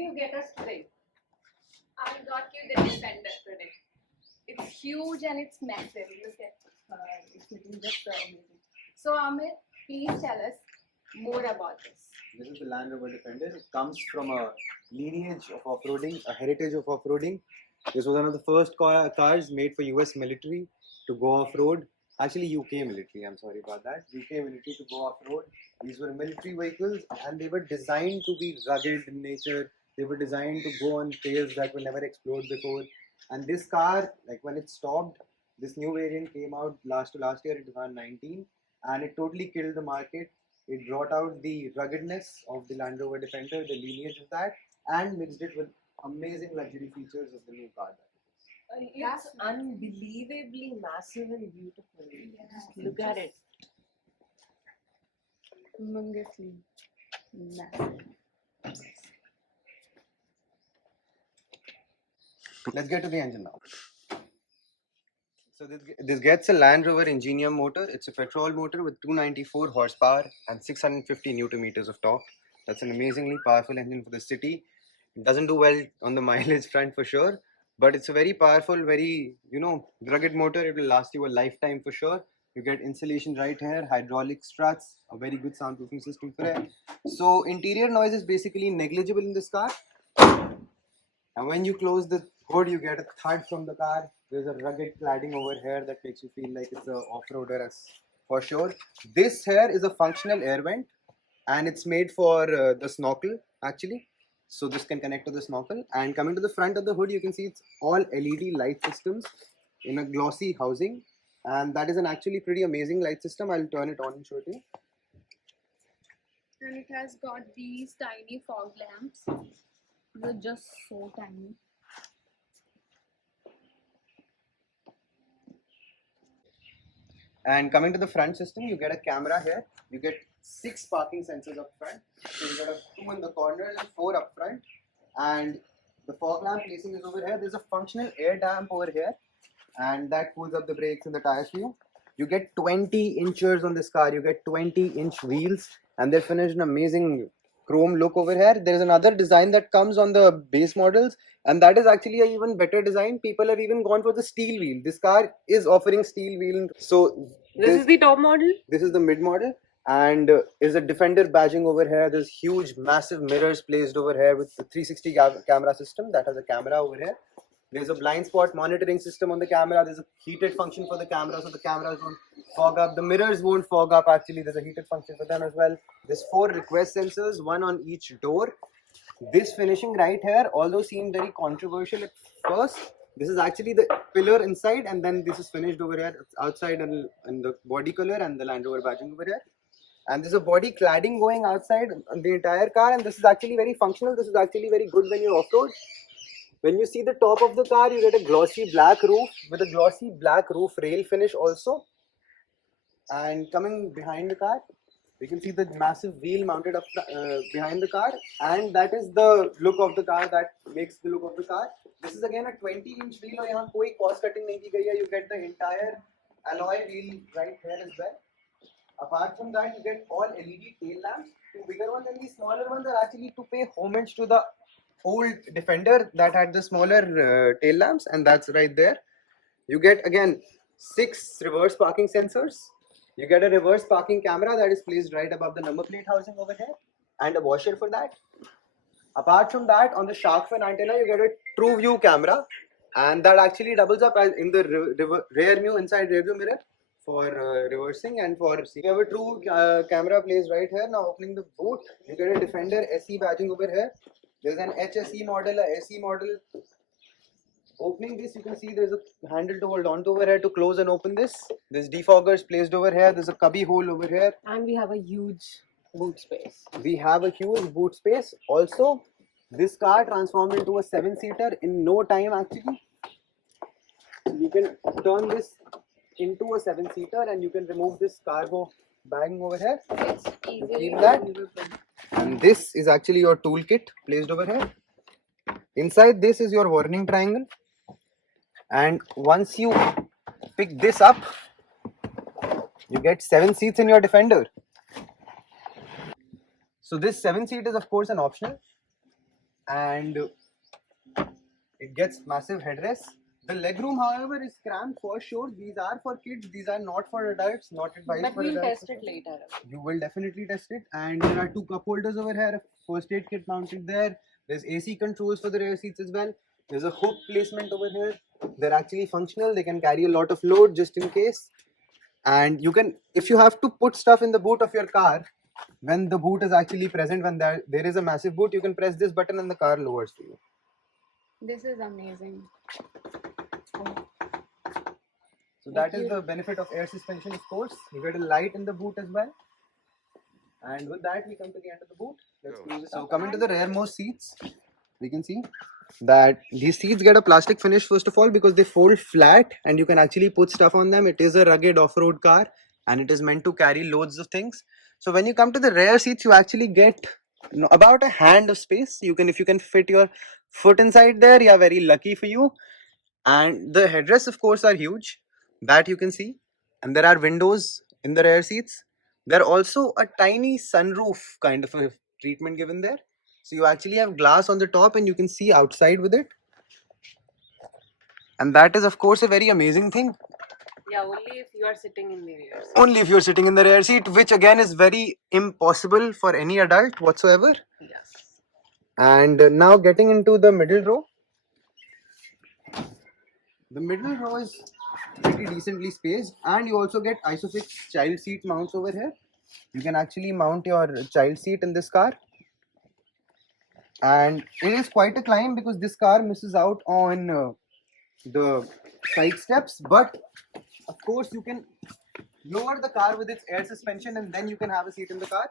did you get us today? I got you the Defender today. It's huge and it's massive. Look at It's looking just amazing. So Amit, please tell us more about this. This is the Land Rover Defender. It comes from a lineage of off-roading, a heritage of off-roading. This was one of the first cars made for US military to go off-road. Actually, UK military, I'm sorry about that. UK military to go off-road. These were military vehicles and they were designed to be rugged in nature. They were designed to go on trails that were never explored before. And this car, like when it stopped, this new variant came out last year in 2019 and it totally killed the market. It brought out the ruggedness of the Land Rover Defender, the lineage of that, and mixed it with amazing luxury features of the new car. It's unbelievably massive and beautiful. Just look at it. Humongously massive. Let's get to the engine now. So this gets a Land Rover Ingenium motor. It's a petrol motor with 294 horsepower and 650 Newton meters of torque. That's an amazingly powerful engine for the city. It doesn't do well on the mileage front for sure, but it's a very powerful, very rugged motor. It will last you a lifetime for sure. You get insulation right here, hydraulic struts, a very good soundproofing system for it. So interior noise is basically negligible in this car. And when you close the hood, you get a thud from the car. There's a rugged cladding over here that makes you feel like it's an off-roader for sure. This here is a functional air vent and it's made for the snorkel actually. So this can connect to the snorkel. And coming to the front of the hood, you can see it's all LED light systems in a glossy housing. And that is an actually pretty amazing light system. I'll turn it on and show it to you. And it has got these tiny fog lamps. They're just so tiny. And coming to the front system, you get a camera here. You get 6 parking sensors up front. So you got 2 in the corners and 4 up front. And the fog lamp placing is over here. There's a functional air damp over here. And that cools up the brakes and the tires for you. You get 20 inches on this car. You get 20-inch wheels. And they're finished an amazing chrome look over here. There is another design that comes on the base models. And that is actually an even better design. People have even gone for the steel wheel. This car is offering steel wheel. So This is the top model? This is the mid model. And is a Defender badging over here. There's huge, massive mirrors placed over here with the 360 camera system that has a camera over here. There's a blind spot monitoring system on the camera. There's a heated function for the camera, so the cameras won't fog up. The mirrors won't fog up actually. There's a heated function for them as well. There's 4 request sensors, 1 on each door. This finishing right here, although seemed very controversial at first, this is actually the pillar inside, and then this is finished over here outside and the body color and the Land Rover badging over here. And there's a body cladding going outside on the entire car, and this is actually very functional. This is actually very good when you're off-road. When you see the top of the car, you get a glossy black roof with a glossy black roof rail finish also. And coming behind the car, we can see the massive wheel mounted up behind the car, and that is the look of the car. That makes the look of the car. This is again a 20-inch wheel, और यहाँ कोई cost cutting नहीं की गई है. You get the entire alloy wheel right here as well. Apart from that, you get all LED tail lamps. The bigger ones and the smaller ones are actually to pay homage to the old Defender that had the smaller tail lamps, and that's right there. You get again 6 reverse parking sensors. You get a reverse parking camera that is placed right above the number plate housing over here, and a washer for that. Apart from that, on the shark fin antenna, you get a true view camera, and that actually doubles up as in the rear view, inside rear view mirror for reversing and for seeing. You have a true camera placed right here. Now opening the boot, you get a Defender SE badging over here. There's an HSE model, a SE model. Opening this, you can see there's a handle to hold on to over here to close and open this. There's defoggers placed over here. There's a cubby hole over here. And we have a huge boot space. We have a huge boot space. Also, this car transformed into a 7-seater in no time actually. So you can turn this into a 7-seater and you can remove this cargo bag over here. It's easily Keep that. And this is actually your toolkit placed over here. Inside this is your warning triangle. And once you pick this up, you get 7 seats in your Defender. So this 7 seat is of course an optional. and it gets massive headrest. The legroom, however, is cramped for sure. These are for kids. These are not for adults. Not advised But for we'll adults. test it later. You will definitely test it. And there are two cup holders over here. First aid kit mounted there. There's AC controls for the rear seats as well. There's a hook placement over here. They're actually functional. They can carry a lot of load just in case. And you can, if you have to put stuff in the boot of your car, when the boot is actually present, when there is a massive boot, you can press this button and the car lowers for you. This is amazing. So that is the benefit of air suspension, of course. You get a light in the boot as well. And with that, we come to the end of the boot. Let's close this. So coming to the rearmost seats, we can see that these seats get a plastic finish first of all because they fold flat and you can actually put stuff on them. It is a rugged off-road car and it is meant to carry loads of things. So when you come to the rear seats, you actually get about a hand of space. You can, if you can fit your foot inside there, you are very lucky for you. And the headrests, of course, are huge. That you can see. And there are windows in the rear seats. There also a tiny sunroof kind of a treatment given there. So you actually have glass on the top and you can see outside with it. And that is, of course, a very amazing thing. Yeah, only if you are sitting in the rear seat. Only if you're sitting in the rear seat, which again is very impossible for any adult whatsoever. Yes. And now getting into the middle row. The middle row is pretty decently spaced, and you also get ISOFIX child seat mounts over here. You can actually mount your child seat in this car. And it is quite a climb because this car misses out on the side steps, but of course you can lower the car with its air suspension and then you can have a seat in the car.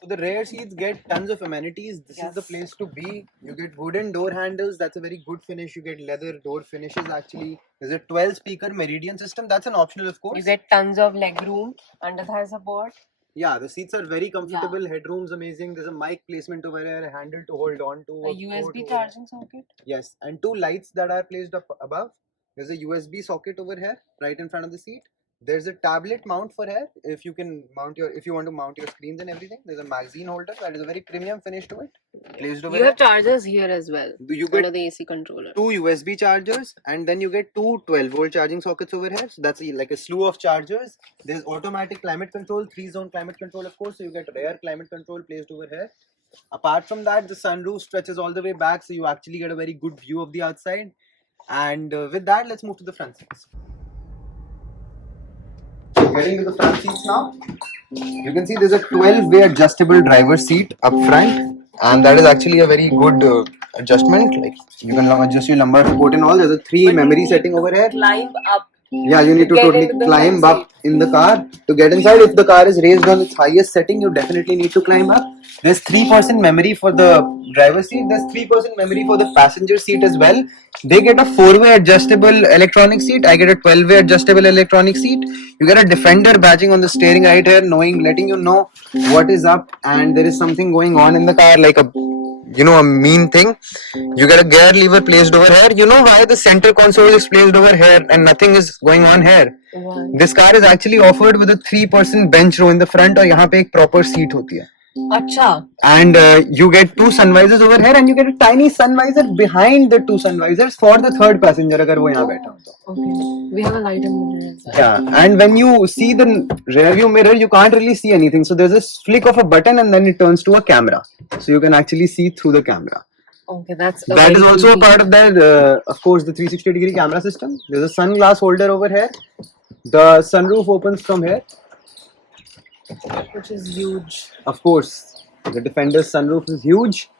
So the rear seats get tons of amenities. This is the place to be. You get wooden door handles. That's a very good finish. You get leather door finishes actually. There's a 12 speaker Meridian system. That's an optional, of course. You get tons of leg room, under thigh support. Yeah, the seats are very comfortable. Headroom's amazing. There's a mic placement over here, a handle to hold on to. A USB charging socket. Yes, and two lights that are placed up above. There's a USB socket over here, right in front of the seat. There's a tablet mount for here. If you want to mount your screens and everything. There's a magazine holder. That is a very premium finish to it. Placed over You have here. chargers here as well. You Under get the AC controller. two USB chargers and then you get two 12-volt charging sockets over here. So that's like a slew of chargers. There's automatic climate control, 3-zone climate control, of course. So you get rear climate control placed over here. Apart from that, the sunroof stretches all the way back, so you actually get a very good view of the outside. And with that, let's move to the front seats. Getting to the front seats now, you can see there's a 12-way adjustable driver's seat up front, and that is actually a very good adjustment. Like you can adjust your lumbar support and all. There's a 3 memory setting over here. Climb up. Yeah, you need to Get totally into the climb front up in the car to get inside. If the car is raised on its highest setting, you definitely need to climb up. There's 3% memory for the driver's seat. There's 3% memory for the passenger seat as well. They get a 4-way adjustable electronic seat. I get a 12-way adjustable electronic seat. You get a Defender badging on the steering right here, letting you know what is up and there is something going on in the car, like a mean thing. You get a gear lever placed over here. You know why the center console is placed over here and nothing is going on here? Why? This car is actually offered with a 3-person bench row in the front और यहाँ पे एक proper seat होती है. Acha. And you get 2 sun visors over here and you get a tiny sun visor behind the 2 sun visors for the third passenger अगर वो यहाँ बैठा हो तो. Okay. We have a light in the rear side. Yeah, and when you see the rear view mirror, you can't really see anything. So there's a flick of a button and then it turns to a camera. So you can actually see through the camera. Okay, that That is also a part of that, of course, the 360-degree camera system. There's a sunglass holder over here. The sunroof opens from here. which is huge. Of course, the Defender's sunroof is huge.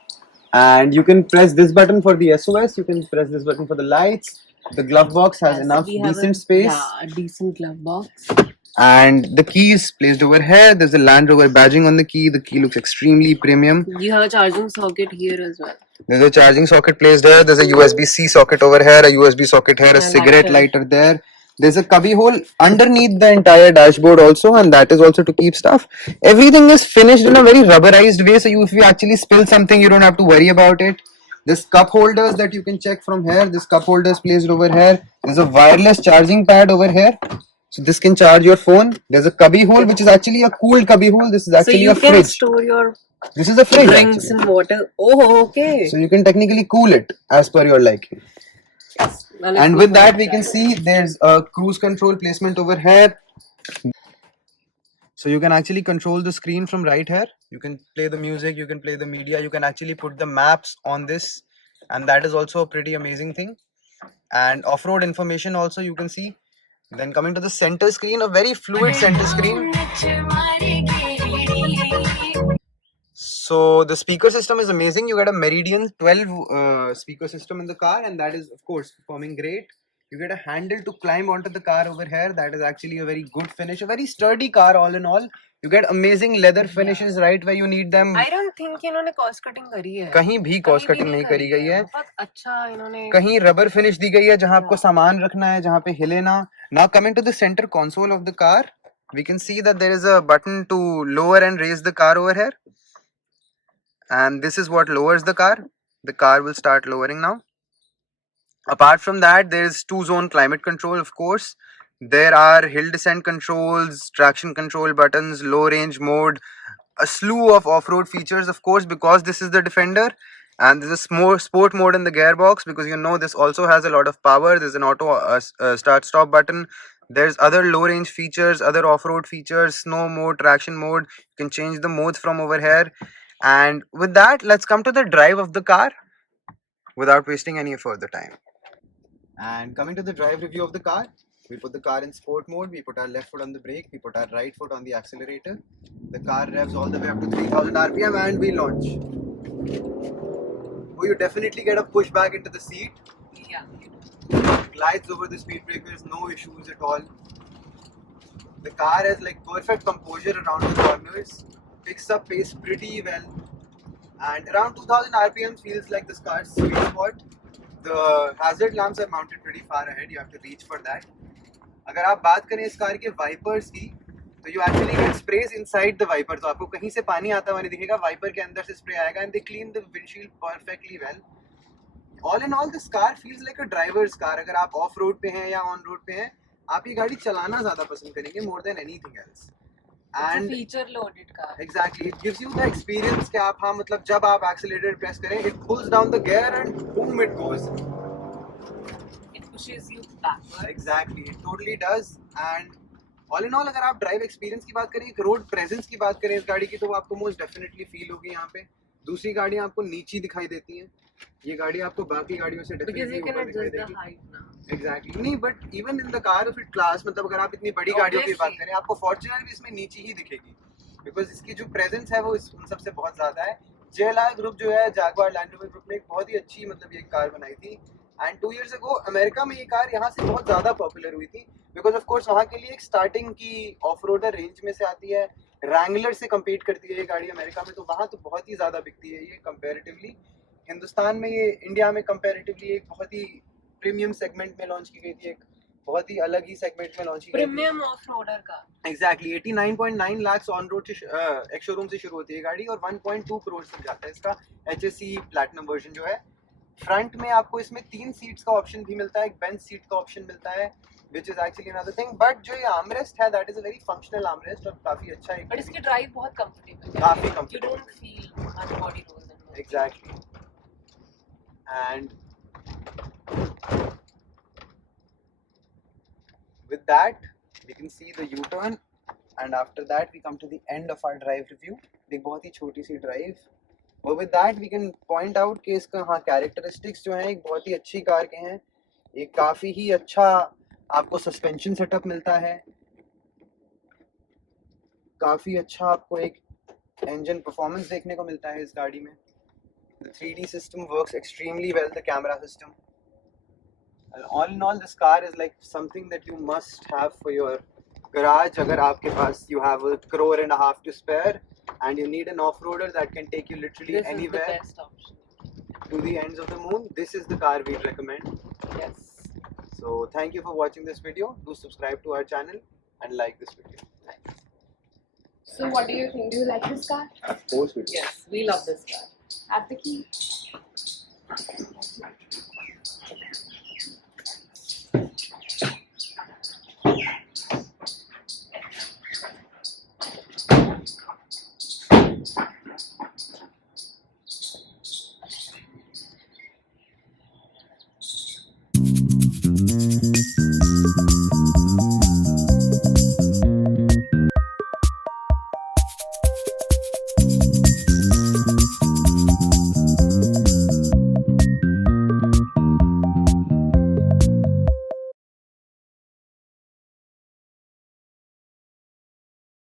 And you can press this button for the SOS. You can press this button for the lights. The glove box has enough decent space. Yeah, a decent glove box. And the key is placed over here. There's a Land Rover badging on the key. The key looks extremely premium. You have a charging socket here as well. There's a charging socket placed here. There's a USB-C socket over here, a USB socket here, a cigarette lighter there. There's a cubby hole underneath the entire dashboard also, and that is also to keep stuff. Everything is finished in a very rubberized way, so if you actually spill something, you don't have to worry about it. There's cup holders that you can check from here. This cup holder is placed over here. There's a wireless charging pad over here. So this can charge your phone. There's a cubby hole, which is actually a cooled cubby hole. This is So actually you a can fridge. store your This is a fridge drinks actually. and water. Oh, okay. So you can technically cool it as per your liking. Well, And if with we that, might we can try. see there's a cruise control placement over here. So you can actually control the screen from right here. You can play the music, you can play the media, you can actually put the maps on this, and that is also a pretty amazing thing. And off-road information also you can see. Then coming to the center screen, a very fluid center screen. So the speaker system is amazing. You get a Meridian 12 speaker system in the car, and that is of course performing great. You get a handle to climb onto the car over here. That is actually a very good finish, a very sturdy car all in all. You get amazing leather finishes right where you need them. I don't think इन्होंने cost cutting करी है. कहीं भी cost cutting नहीं करी गई है. बहुत अच्छा इन्होंने. कहीं rubber finish दी गई है जहां आपको सामान रखना है, जहां पे हिले ना. Now coming to the center console of the car, we can see that there is a button to lower and raise the car over here. And this is what lowers the car. The car will start lowering now. Apart from that, there is 2-zone climate control, of course. There are hill descent controls, traction control buttons, low range mode, a slew of off-road features, of course, because this is the Defender. And there's a more sport mode in the gearbox, because you know this also has a lot of power. There's an auto start stop button. There's other low range features, other off-road features, snow mode, traction mode. You can change the modes from over here. And with that, let's come to the drive of the car without wasting any further time. And coming to the drive review of the car, we put the car in sport mode, we put our left foot on the brake, we put our right foot on the accelerator. The car revs all the way up to 3000 RPM and we launch. Oh, you definitely get a push back into the seat. Yeah. Glides over the speed breakers, no issues at all. The car has like perfect composure around the corners, picks up pace pretty well, and around 2000 RPM feels like this car's sweet spot. The hazard lamps are mounted pretty far ahead, you have to reach for that. अगर आप बात करें इस car के wipers की, तो you actually get sprays inside the wiper. तो आपको कहीं से पानी आता हुआ नहीं दिखेगा, वाइपर के अंदर से स्प्रे आएगा, and they clean the windshield perfectly well. All in all, this car feels like a driver's car. अगर आप off road पे हैं या on road पे हैं, आप ये गाड़ी चलाना ज़्यादा पसंद करेंगे more than anything else. And feature loaded car. Exactly, it gives you the experience कि आप हाँ मतलब जब आप accelerator press करें, it pulls down the gear and boom it goes. It pushes you backwards. Exactly, it totally does. And all in all, अगर आप drive experience की बात करें, एक road presence की बात करें इस गाड़ी की, तो वो आपको most definitely feel होगी यहाँ पे. दूसरी गाड़ियाँ आपको नीची दिखाई देती हैं. ये गाड़ी आपको बाकी गाड़ियों से definitely ऊपर दिखाई देगी. Height now. Exactly. नहीं, but even in the car of its class, मतलब अगर आप इतनी बड़ी गाड़ियों की बात करें, आपको Fortuner भी इसमें नीची ही दिखेगी, because इसकी जो presence है वो उन सबसे बहुत ज़्यादा है. JLR ग्रुप जो है, Jaguar Land Rover ग्रुप ने एक बहुत ही अच्छी मतलब ये कार बनाई थी. And 2 years ago, अमेरिका में ये कार यहाँ से बहुत ज़्यादा पॉपुलर हुई थी, because of course वहाँ के लिए एक स्टार्टिंग की ऑफ-रोडर रेंज में से आती है, रैंगलर से कम्पीट करती है ये गाड़ी अमेरिका में, तो वहाँ तो बहुत ही ज़्यादा बिकती है ये कंपेरेटिवली. हिंदुस्तान में ये इंडिया में कंपेरेटिवली एक बहुत ही प्रीमियम सेगमेंट में लॉन्च की गई थी, एक बहुत ही अलग ही सेगमेंट में लॉन्च की गई थी. प्रीमियम ऑफ रोडर का. एग्जैक्टली 89.9 लाख ऑन रोड से एक शोरूम से शुरू होती है गाड़ी और 1.2 करोड़ तक जाता है इसका HSE प्लैटिनम वर्जन जो है. फ्रंट में आपको इसमें 3 सीट्स का ऑप्शन भी मिलता है, एक बेंच सीट का ऑप्शन मिलता है, which is actually another thing. But जो ये आर्मरेस्ट है, that is a very functional armrest और काफी अच्छा है. बट इसकी ड्राइव बहुत कंफर्टेबल है. काफी You comfortable. don't feel much body rolls in it. Exactly. And with that, we can see the U-turn, and after that we come to the end of our drive review. एक बहुत ही छोटी सी drive. But with that we can point out कि इसका हाँ characteristics जो हैं एक बहुत ही अच्छी कार के हैं. एक काफी ही अच्छा आपको suspension setup मिलता है. काफी अच्छा आपको एक engine performance देखने को मिलता है इस गाड़ी में. The 3D system works extremely well, the camera system. And all in all, this car is like something that you must have for your garage. अगर आपके पास you have 1.5 crore to spare and you need an off-roader that can take you literally This anywhere is the best option. to the ends of the moon, this is the car we'd recommend. Yes. So thank you for watching this video. Do subscribe to our channel and like this video. Nice. So what do you think? Do you like this car? Of course we do. Yes, we love this car. Have the key.